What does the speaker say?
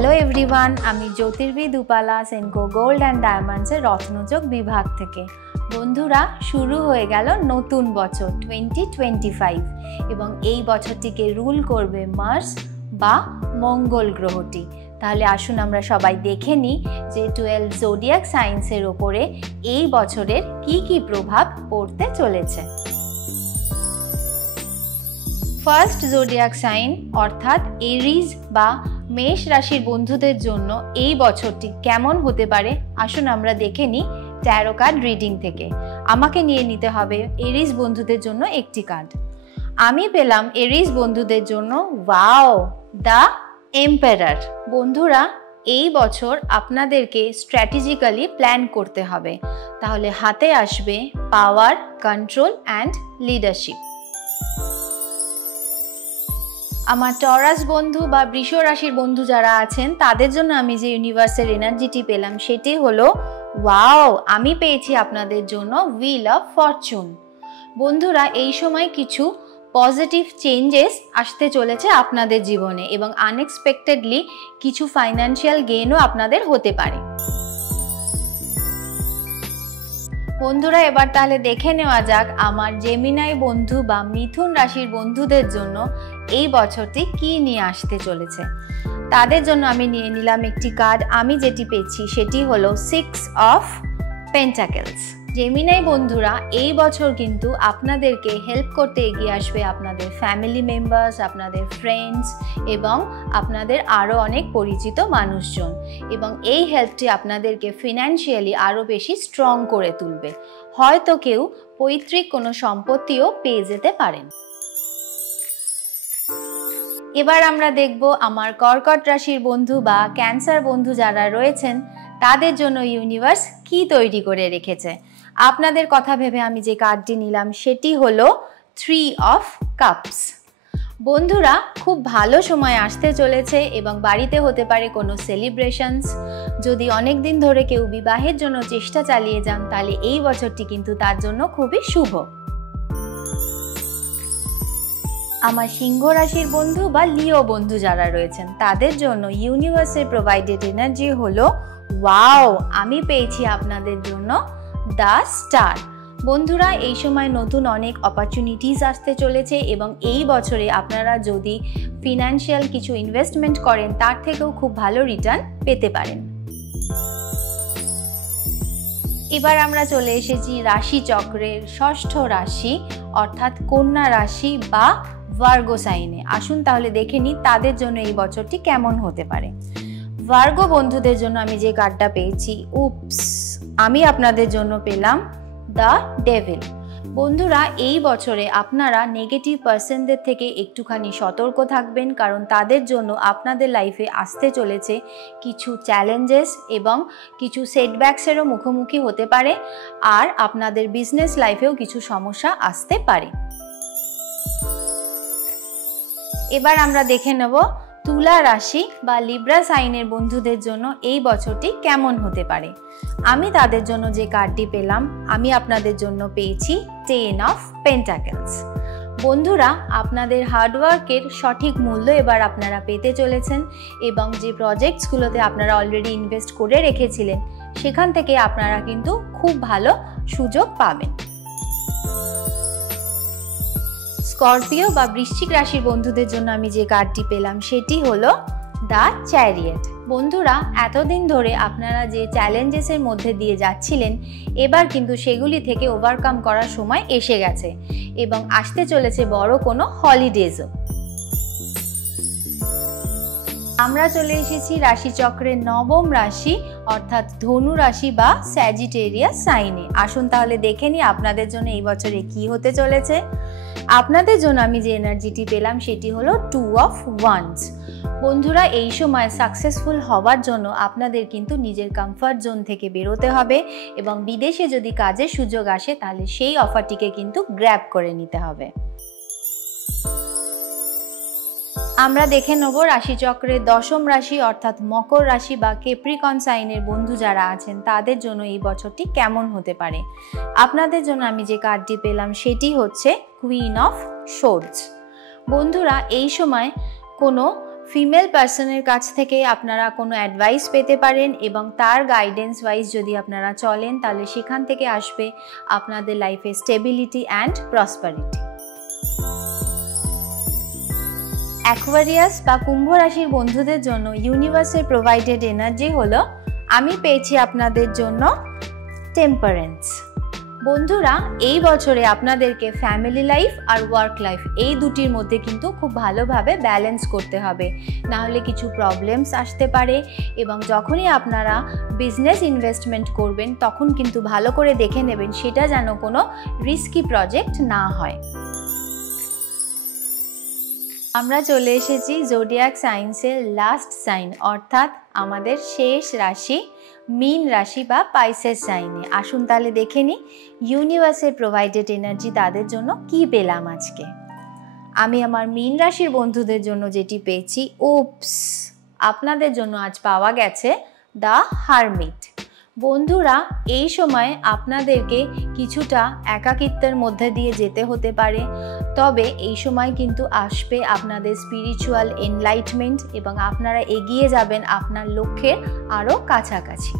Hello everyone, আমি জ্যোতির্বিদ উপালা Senco gold and ডায়মন্ডসের রত্নযোগ বিভাগ থেকে। বন্ধুরা, শুরু হয়ে গেল নতুন বছর 2025 এবং এই বছরটিকে রুল করবে মার্স বা মঙ্গল গ্রহটি। তাহলে আসুন আমরা সবাই দেখে নিই যে 12 জোডিয়াক সাইন্সের ওপরে এই বছরের কি প্রভাব পড়তে চলেছে। ফার্স্ট জোডিয়াক সাইন অর্থাৎ এরিজ বা মেষ রাশির বন্ধুদের জন্য এই বছরটি কেমন হতে পারে আসুন আমরা দেখে নিই ট্যারো কার্ড রিডিং থেকে। আমাকে নিয়ে নিতে হবে এরিজ বন্ধুদের জন্য একটি কার্ড। আমি পেলাম এরিজ বন্ধুদের জন্য ওয়াও, দ্য এম্পারার। বন্ধুরা, এই বছর আপনাদেরকে স্ট্র্যাটেজিক্যালি প্ল্যান করতে হবে, তাহলে হাতে আসবে পাওয়ার, কন্ট্রোল অ্যান্ড লিডারশিপ। আমার টরাস বন্ধু বা বৃষ রাশির বন্ধু যারা আছেন তাদের জন্য আমি যে ইউনিভার্সের এনার্জিটি পেলাম সেটি হলো ওয়াও, আমি পেয়েছি আপনাদের জন্য হুইল অফ ফরচুন। বন্ধুরা, এই সময় কিছু পজিটিভ চেঞ্জেস আসতে চলেছে আপনাদের জীবনে এবং আনএক্সপেক্টেডলি কিছু ফাইন্যান্সিয়াল গেইনও আপনাদের হতে পারে। বন্ধুরা, এবার তাহলে দেখে নেওয়া যাক আমার জেমিনাই বন্ধু বা মিথুন রাশির বন্ধুদের জন্য এই বছরটি কি নিয়ে আসতে চলেছে। তাদের জন্য আমি নিয়ে নিলাম একটি কার্ড। আমি যেটি পেয়েছি সেটি হলো 6 অফ পেন্টাকেলস। জেমিনাই বন্ধুরা, এই বছর কিন্তু আপনাদেরকে হেল্প করতে এগিয়ে আসবে আপনাদের ফ্যামিলি মেম্বার্স, আপনাদের ফ্রেন্ডস এবং আপনাদের আরও অনেক পরিচিত মানুষজন, এবং এই হেল্পটি আপনাদেরকে ফিনান্সিয়ালি আরও বেশি স্ট্রং করে তুলবে। হয়তো কেউ পৈতৃক কোনো সম্পত্তিও পেয়ে যেতে পারেন। এবার আমরা দেখব আমার কর্কট রাশির বন্ধু বা ক্যান্সার বন্ধু যারা রয়েছেন তাদের জন্য ইউনিভার্স কি তৈরি করে রেখেছে। আপনাদের কথা ভেবে আমি যে কার্ডটি নিলাম সেটি হলো 3 অফ কাপস। বন্ধুরা, খুব ভালো সময় আসতে চলেছে এবং বাড়িতে হতে পারে কোনো সেলিব্রেশনস। যদি অনেক দিন ধরে কেউ বিবাহের জন্য চেষ্টা চালিয়ে যান তাহলে এই বছরটি কিন্তু তার জন্য খুবই শুভ। আমার সিংহ রাশির বন্ধু বা লিও বন্ধু যারা রয়েছেন তাদের জন্য ইউনিভার্সের প্রোভাইডেড এনার্জি হলো ওয়াও, আমি পেয়েছি আপনাদের জন্য দ্য স্টার। বন্ধুরা, এই সময় নতুন অনেক অপরচুনিটিস আসতে চলেছে এবং এই বছরে আপনারা যদি ফিনান্সিয়াল কিছু ইনভেস্টমেন্ট করেন তার থেকেও খুব ভালো রিটার্ন পেতে পারেন। এবার আমরা চলে এসেছি রাশি চক্রের ষষ্ঠ রাশি অর্থাৎ কন্যা রাশি বা ভার্গো সাইনে। আসুন তাহলে দেখে নিই তাদের জন্য এই বছরটি কেমন হতে পারে। ভার্গো বন্ধুদের জন্য আমি যে কার্ডটা পেয়েছি, আমি আপনাদের জন্য পেলাম দ্য ডেভিল। বন্ধুরা, এই বছরে আপনারা নেগেটিভ পার্সনদের থেকে একটুখানি সতর্ক থাকবেন, কারণ তাদের জন্য আপনাদের লাইফে আসতে চলেছে কিছু চ্যালেঞ্জেস এবং কিছু সেটব্যাকসেরও মুখোমুখি হতে পারে, আর আপনাদের বিজনেস লাইফেও কিছু সমস্যা আসতে পারে। এবার আমরা দেখে নেব তুলা রাশি বা লিব্রা সাইনের বন্ধুদের জন্য এই বছরটি কেমন হতে পারে। আমি তাদের জন্য যে কার্ডটি পেলাম, আমি আপনাদের জন্য পেয়েছি 10 অফ পেন্টাকেলস। বন্ধুরা, আপনাদের হার্ডওয়ার্কের সঠিক মূল্য এবার আপনারা পেতে চলেছেন এবং যে প্রজেক্টসগুলোতে আপনারা অলরেডি ইনভেস্ট করে রেখেছিলেন সেখান থেকে আপনারা কিন্তু খুব ভালো সুযোগ পাবেন। স্করপিও বা বৃশ্চিক রাশির বন্ধুদের জন্য আমি যে কার্ডটি পেলাম সেটি হলো দ্য চ্যারিয়েট। বন্ধুরা, এতদিন ধরে আপনারা যে চ্যালেঞ্জেসের মধ্যে দিয়ে যাচ্ছিলেন এবার কিন্তু সেগুলি থেকে ওভারকাম করার সময় এসে গেছে এবং আসতে চলেছে বড় কোনো হলিডেজও। আমরা চলে এসেছি রাশিচক্রের নবম রাশি অর্থাৎ ধনু রাশি বা স্যাজিটেরিয়াস সাইনে। আসুন তাহলে দেখে নিই আপনাদের জন্য এই বছরে কি হতে চলেছে। আপনাদের জন্য আমি যে এনার্জিটি পেলাম সেটি হলো 2 অফ ওয়ান্ডস। বন্ধুরা, এই সময় সাকসেসফুল হওয়ার জন্য আপনাদের কিন্তু নিজের কমফর্ট জোন থেকে বেরোতে হবে এবং বিদেশে যদি কাজের সুযোগ আসে তাহলে সেই অফারটিকে কিন্তু গ্র্যাব করে নিতে হবে। আমরা দেখে নেব রাশিচক্রের দশম রাশি অর্থাৎ মকর রাশি বা ক্যাপ্রিকন সাইনের বন্ধু যারা আছেন তাদের জন্য এই বছরটি কেমন হতে পারে। আপনাদের জন্য আমি যে কার্ডটি পেলাম সেটি হচ্ছে কুইন অফ সোর্ডস। বন্ধুরা, এই সময় কোনো ফিমেল পার্সনের কাছ থেকে আপনারা কোনো অ্যাডভাইস পেতে পারেন এবং তার গাইডেন্স ওয়াইজ যদি আপনারা চলেন তাহলে সেখান থেকে আসবে আপনাদের লাইফে স্টেবিলিটি অ্যান্ড প্রসপারিটি। অ্যাকোয়ারিয়াস বা কুম্ভ রাশির বন্ধুদের জন্য ইউনিভার্সের প্রোভাইডেড এনার্জি হলো, আমি পেয়েছি আপনাদের জন্য টেম্পারেন্স। বন্ধুরা, এই বছরে আপনাদেরকে ফ্যামিলি লাইফ আর ওয়ার্ক লাইফ এই দুটির মধ্যে কিন্তু খুব ভালোভাবে ব্যালেন্স করতে হবে, নাহলে কিছু প্রবলেমস আসতে পারে। এবং যখনই আপনারা বিজনেস ইনভেস্টমেন্ট করবেন তখন কিন্তু ভালো করে দেখে নেবেন সেটা যেন কোনো রিস্কি প্রজেক্ট না হয়। আমরা চলে এসেছি জোডিয়াক সাইন্সের লাস্ট সাইন, অর্থাৎ আমাদের শেষ রাশি মীন রাশি বা পাইসেস সাইনে। আসুন তাহলে দেখে নিই ইউনিভার্সের প্রোভাইডেড এনার্জি তাদের জন্য কি পেলাম আজকে। আমি আমার মীন রাশির বন্ধুদের জন্য যেটি পেয়েছি, ওপস, আপনাদের জন্য আজ পাওয়া গেছে দ্য হারমিট। বন্ধুরা, এই সময় আপনাদেরকে কিছুটা একাকিত্বের মধ্যে দিয়ে যেতে হতে পারে, তবে এই সময় কিন্তু আসবে আপনাদের স্পিরিচুয়াল এনলাইটমেন্ট এবং আপনারা এগিয়ে যাবেন আপনার লক্ষ্যের আরও কাছাকাছি।